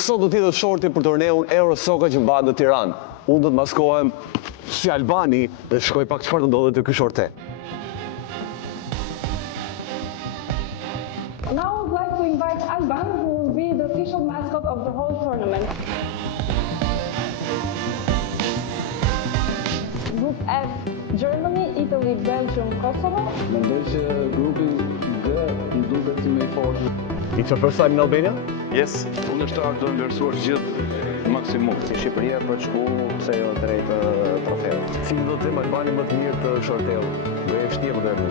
Sot do t'jidhe shorti për torneun Eurosoka që mbahet në Tiranë. Unë do të maskohem si Albani dhe shkoj pak çfarë do ndodhet te ky shorte. Now I would like to invite Alban, who will be the official mascot of the whole tournament. Group F, Germany, Italy, Belgium, Kosovo. Mendoj që grupi G më duket si më i fortë. It's your first time in Albania? Yes, kundërshtar do vlerësuar gjithë maksimum. Shqipëria për të shku pse jo drejt trofeut. Cili do të them Albani më të mirë të shorteut? Do e vështirë për dërmu.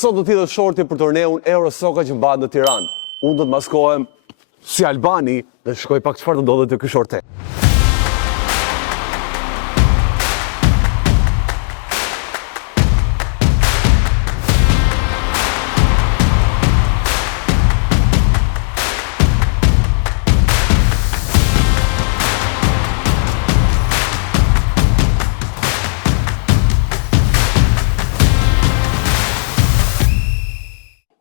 Sot do t'jidhe shorti për torneun Eurosoka që mbahet në Tiranë. Unë do të maskohem si Albani dhe shkoj pak çfarë do ndodhet te ky shorte.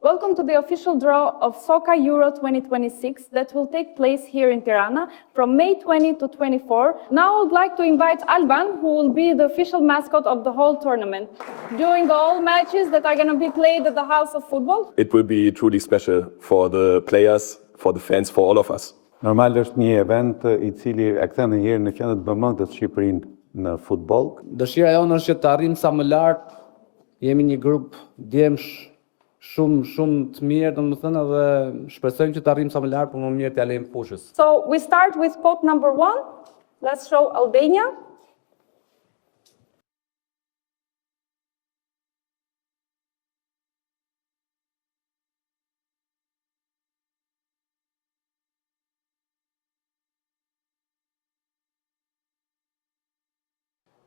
Welcome to the official draw of Soka Euro 2026 that will take place here in Tirana from May 20 to 24. Now I would like to invite Alban, who will be the official mascot of the whole tournament. During all matches that are going to be played at the House of Football, it will be truly special for the players, for the fans, for all of us. Normal është një event I cili e kthen një herë në qendër të vëmendjes Shqipërinë në futboll. Dëshira jonë është që të arrijmë sa më lart. Jemi një grup djemsh shumë të mirë, domethënë, dhe shpresojmë që të arrijmë sa më lart, por më mirë t'ja lejmë fushës. So we start with spot number 1. Let's show Albania.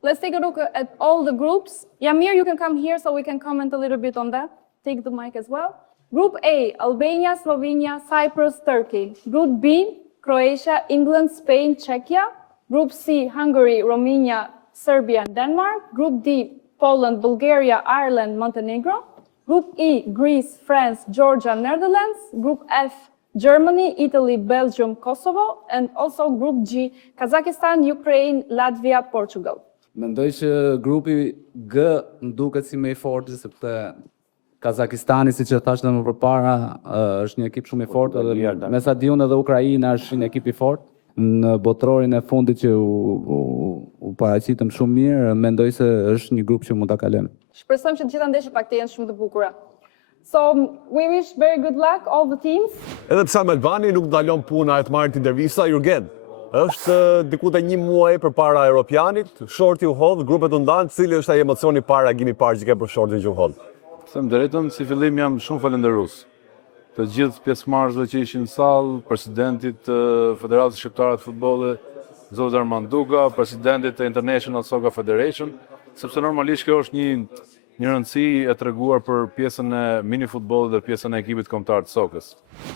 Let's take a look at all the groups. Yamir, you can come here so we can comment a little bit on that. Take the mic as well. Group A, Albania, Slovenia, Cyprus, Turkey. Group B, Croatia, England, Spain, Czechia. Group C, Hungary, Romania, Serbia, and Denmark. Group D, Poland, Bulgaria, Ireland, Montenegro. Group E, Greece, France, Georgia, Netherlands. Group F, Germany, Italy, Belgium, Kosovo. And also Group G, Kazakhstan, Ukraine, Latvia, Portugal. Mendoj që grupi G më duket si më I fortë sepse Kazakistani, siç e thash edhe më përpara, është një ekip shumë I fortë dhe me sa di unë edhe Ukraina është një ekip I fortë. Në botrorin e fundit që u paraqitëm shumë mirë, mendoj se është një grup që mund ta kalojmë. Shpresojmë që të gjitha ndeshjet pak të jenë shumë të bukura. So we wish very good luck all the teams. Edhe pse Albani nuk ndalon puna e të marrë intervista, Jurgen. Është diku te 1 muaj përpara Europianit, shorti u hodh, grupet u ndanë, cili është ai emocioni para reagimi I parë që ke për shortin që u hodh? Them drejtën, si fillim jam shumë falënderues të gjithë pjesëmarrësve që ishin në sallë, presidentit të Federatës Shqiptare të Futbollit, Zoti Armand Duga, presidentit të International Soccer Federation, sepse normalisht kjo është një rëndësi e treguar për pjesën e mini futbollit dhe pjesën e ekipit kombëtar të Sokës.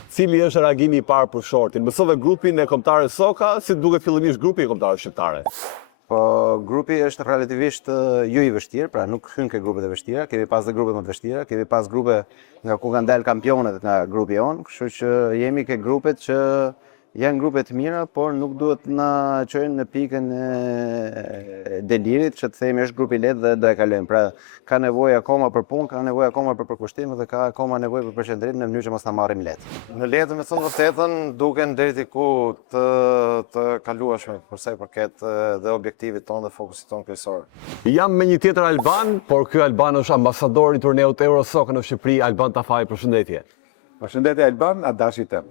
Cili është reagimi I parë për shortin? Mësove grupin e kombëtarëve Soka, si duket fillimisht grupi I kombëtarëve shqiptare? Po grupi është relativisht jo I vështirë, pra nuk hyn ke grupet e vështira, kemi pas dhe grupet më të vështira, kemi pas grupe nga ku kanë dalë kampionet nga grupi jon, kështu që jemi ke grupet që janë grupe të mira, por nuk duhet na çojnë në pikën e delirit që të themi është grupi lehtë dhe do e kalojmë. Pra ka nevojë akoma për punë, ka nevojë akoma për përkushtim dhe ka akoma nevojë për përqendrim në mënyrë që mos ta marrim lehtë. Në lehtë me thënë vërtetën duken deri diku të kalueshme për sa I përket dhe objektivit tonë dhe fokusit tonë kryesor. Jam me një tjetër Alban, por ky Alban është ambasador I turneut Eurosoka në Shqipëri. Alban Tafaj, përshëndetje. Përshëndetje Alban, adashi tem.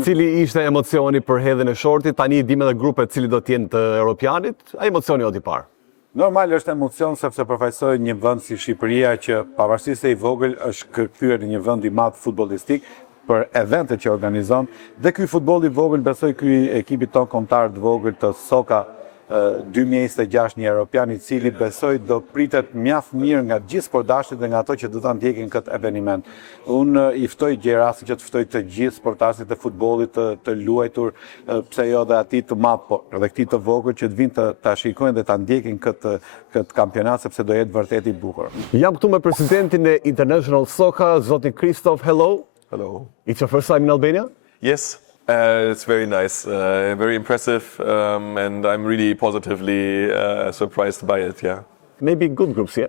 Cili ishte emocioni për hedhjen e shortit? Tani I dim edhe grupet cili do të jenë të Europianit. Ai emocioni jot I parë. Normal është emocion sepse përfaqësoj një vend si Shqipëria që pavarësisht se I vogël është kërkyer një vend I madh futbollistik për eventet që organizon dhe ky futboll I vogël besoj ky ekipi ton kombëtar të vogël të Soka 2026 një Europian I cili besoj do pritet mjaft mirë nga gjithë sportashtit dhe nga ato që do ta ndjekin këtë eveniment. Unë I ftoj Gjerasi që të ftoj të gjithë sportashtit e futbollit të luajtur, pse jo dhe atij të madh, po edhe këtij të vogël që të vinë ta shikojnë dhe ta ndjekin këtë kampionat sepse do jetë vërtet I bukur. Jam këtu me presidentin e International Soccer, zotin Christoph. Hello. Hello. It's your first time in Albania? Yes, it's very nice, very impressive, and I'm really positively surprised by it. Yeah. Maybe good groups, yeah?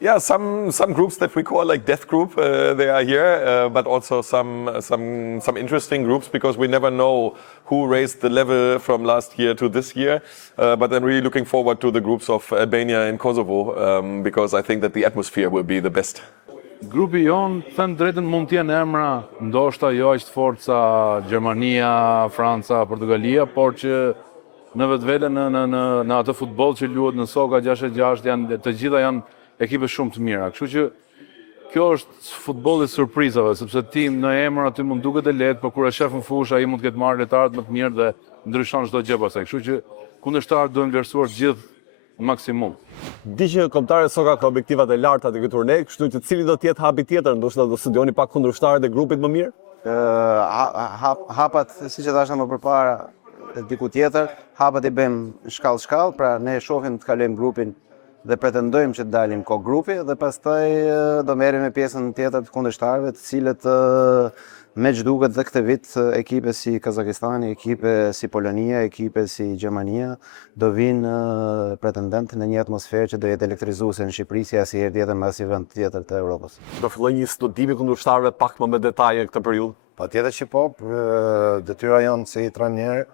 Yeah, some groups that we call like death group, they are here, but also some interesting groups because we never know who raised the level from last year to this year. But I'm really looking forward to the groups of Albania and Kosovo because I think that the atmosphere will be the best. Grupi jon, thënë drejtën mund t'jenë emra, ndoshta jo aq fort sa Gjermania, Franca, Portugalia, por që në vetvete në atë futboll që luhet në Soka 66 të gjitha janë ekipe shumë të mira. Kështu që kjo është futbolli I surprizave, sepse tim në emër aty mund duket e lehtë, por kur e shef në fushë ai mund të ketë marrë lojtarët më të mirë dhe ndryshon çdo gjë pastaj. Kështu që kundërshtarët duhen vlerësuar të gjithë maksimum. Di që kombëtarët Soka ka objektivat e larta të këtij turneji, kështu që cili do të jetë hapi tjetër, ndoshta do studioni pak kundërshtarët e grupit më mirë? Hapat, siç e thashë më përpara, diku tjetër, hapat I bëjmë shkallë, pra ne shohim të kalojmë grupin dhe pretendojmë që të dalim ko grupi dhe pastaj do merrem me pjesën tjetër të kundërshtarëve, të cilët me që duket dhe këtë vit ekipe si Kazakistani, ekipe si Polonia, ekipe si Gjermania do vinë pretendent në një atmosferë që do jetë elektrizuese në Shqipëri si asnjëherë tjetër me asnjë vend tjetër të Europës. Do filloj një studimi kundërshtarëve pak më me detaje këtë periudhë? Patjetër që po, detyra jonë si trajner,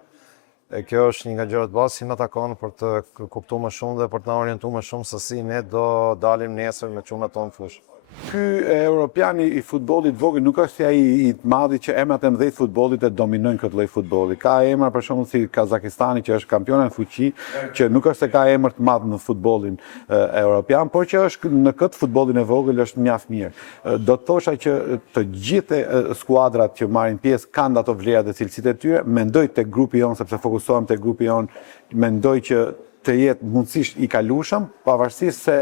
kjo është një nga gjërat bazë që na takon për të kuptuar më shumë dhe për të na orientuar më shumë se si ne do dalim nesër me çunat tonë fushë. Ky Europiani I futbollit vogël nuk është ai I madhi që emrat e mëdhenj të futbollit e dominojnë këtë lloj futbolli. Ka emra për shembull si Kazakistani që është kampion në fuqi, që nuk është se ka emër të madh në futbollin europian, por që është në këtë futbollin e vogël është mjaft mirë. Do të thosha që të gjithë skuadrat që marrin pjesë kanë ato vlerat dhe cilësitë e tyre, mendoj tek grupi jon sepse fokusohem tek grupi jon, mendoj që të jetë mundësisht I kalueshëm, pavarësisht se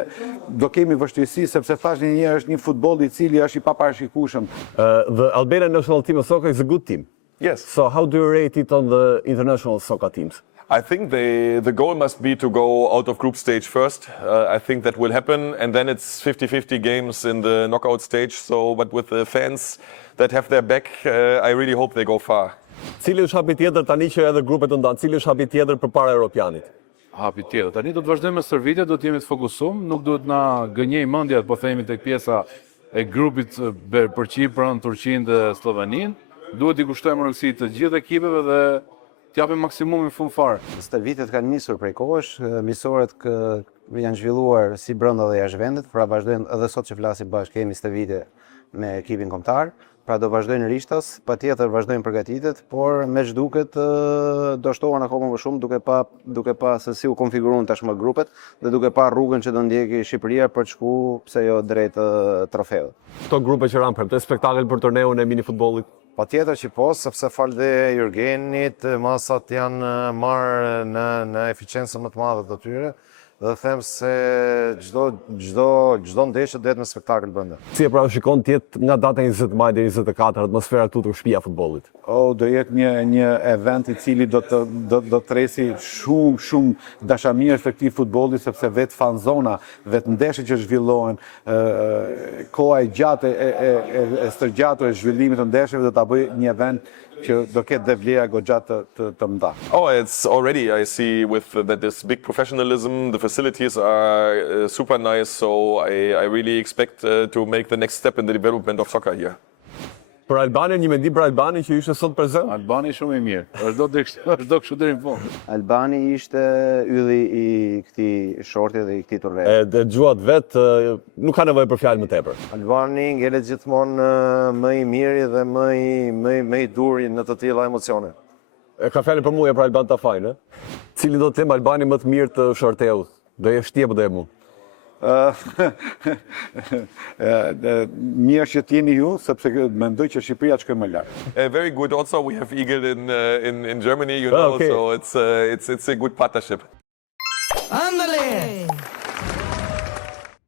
do kemi vështirësi sepse thash një herë është një futboll I cili është I paparashikueshëm. The Albanian national team of soccer is a good team. Yes. So how do you rate it on the international soccer teams? I think the goal must be to go out of group stage first. I think that will happen, and then it's 50-50 games in the knockout stage. So, but with the fans that have their back, I really hope they go far. Cili është hapi tjetër tani që edhe grupet të ndanë? Cili është hapi tjetër përpara Europianit? Hapi tjetër. Tani do të vazhdojmë me stërvitjet, do të jemi të fokusuar, nuk duhet na gënjej mendja, po themi tek pjesa e grupit për Kiprën, Turqinë dhe Sloveninë. Duhet I kushtojmë rëndësi të gjithë ekipeve dhe t'japim maksimumin fund fare. Stërvitjet kanë nisur prej kohësh, misionet janë zhvilluar si brenda dhe jashtë vendit, pra vazhdojnë edhe sot që flasim bashkë kemi stërvitje me ekipin kombëtar. Pra do vazhdojnë rishtas, patjetër vazhdojnë përgatitjet, por me ç'duket do shtohen akoma më shumë duke pa se si u konfiguruan tashmë grupet dhe duke pa rrugën që do ndjeki Shqipëria për të shkuar pse jo drejt trofeut. Këto grupe që ranë premte spektakël për torneun e mini futbollit? Patjetër që po, sepse fal dhe Jurgenit, masat janë marrë në eficiencën më të madhe të tyre. Dhe them se çdo ndeshje do jetë me spektakël brenda. Si e pra shikon të jetë nga data 20 maj deri 24 atmosfera këtu të shtëpia e futbollit? Do jetë një event I cili do të tresi shumë dashamirës të këtij futbolli sepse vetë fanzona, vetë ndeshjet që zhvillohen, koha e gjatë e stërgjatur e zhvillimit të ndeshjeve do ta bëjë një event që do ketë dhe vlera goxha të mëdha. Oh, it's already, I see with that this big professionalism, the facilities are super nice, so I really expect to make the next step in the development of soccer here. Për Albanian, një mendim për Albanian që ishte sot prezent? Albani shumë I mirë, është do kështu deri në fund. Albani ishte ylli I këtij shorti dhe I këtij turneri. E dëgjuat vetë, nuk ka nevojë për fjalë më tepër. Albani ngelet gjithmonë më I miri dhe më I duri në të tilla emocione. E ka fjalën për mua për Alban Tafaj, ne? Cili do të them Albani më të mirë të shorteut? Do jesh ti apo do jem unë? Mirë që t'jeni ju, sepse mendoj që Shqipëria shkoj më lart. Very good also, we have Eagle in Germany, you know, okay. so it's a good partnership.